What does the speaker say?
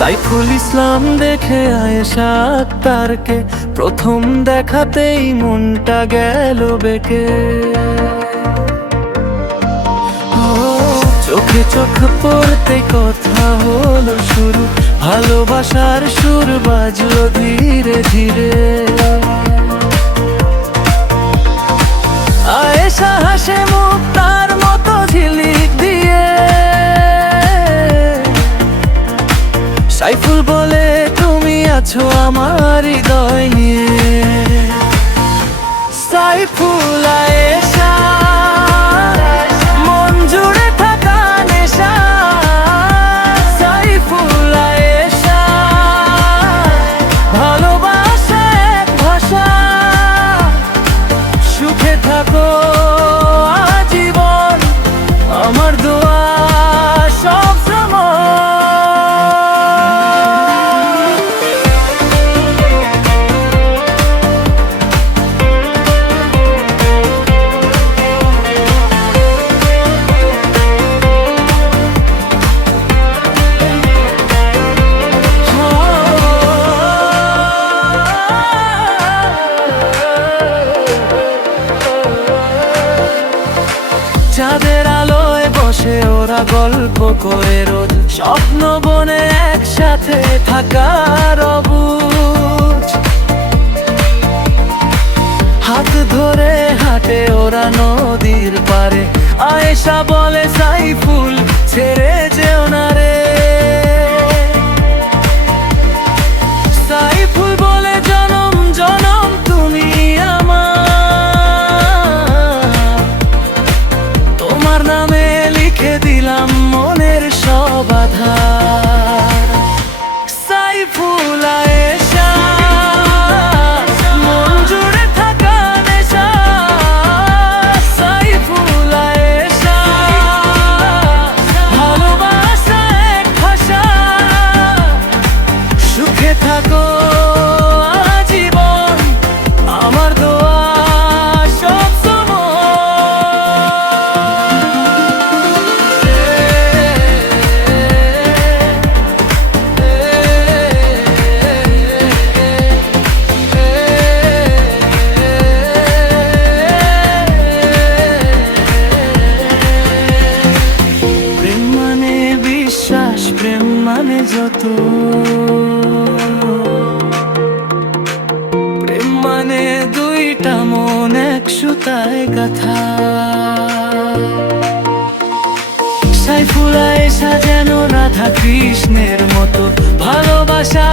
সাইফুল ইসলাম দেখে আয়েশা আক্তারকে প্রথম দেখাতেই মনটা গেল বেঁকে। চোখে চোখ পড়তে কথা হলো শুরু, ভালোবাসার সুর বাজলো ধীরে ধীরে। আয়েশা হাসে মুখ তার মতো ঝিলিক দিয়ে, সাইফুল বলে তুমি আছো আমার হৃদয় নিয়ে। সাইফুল আয়েশা মন জুড়ে থাকা নেশা, সাইফুল আয়েশা ভালোবাসা এক ভাষা। সুখে থাকো আজীবন, আমার দোয়া সব সময়। চাঁদের আলোয় বসে ওরা গল্প করে রোজ, স্বপ্ন বনে একসাথে থাকার অবুঝ। হাত ধরে হাঁটে ওরা নদীর পারে, আয়েশা বলে সাইফুল ছেড়ে যেও না রে। সাইফুল বলে জনম জনম তুমি তোমার নামে লিখে দিলাম মনের সব আধার। সাইফুল আয়েশা মন জুড়ে থাকা নেশা, সাইফুল আয়েশা ভালোবাসা এক ভাষা। সুখে থাকো আজীবন, আমার দোয়া সব সময়। প্রেম মানে বিশ্বাস, প্রেম মানে যত, প্রেম মানে দুইটা মন এক সুতায় গাথা। সাইফুল আয়েশা যেন রাধা কৃষ্ণের মতো, ভালোবাসা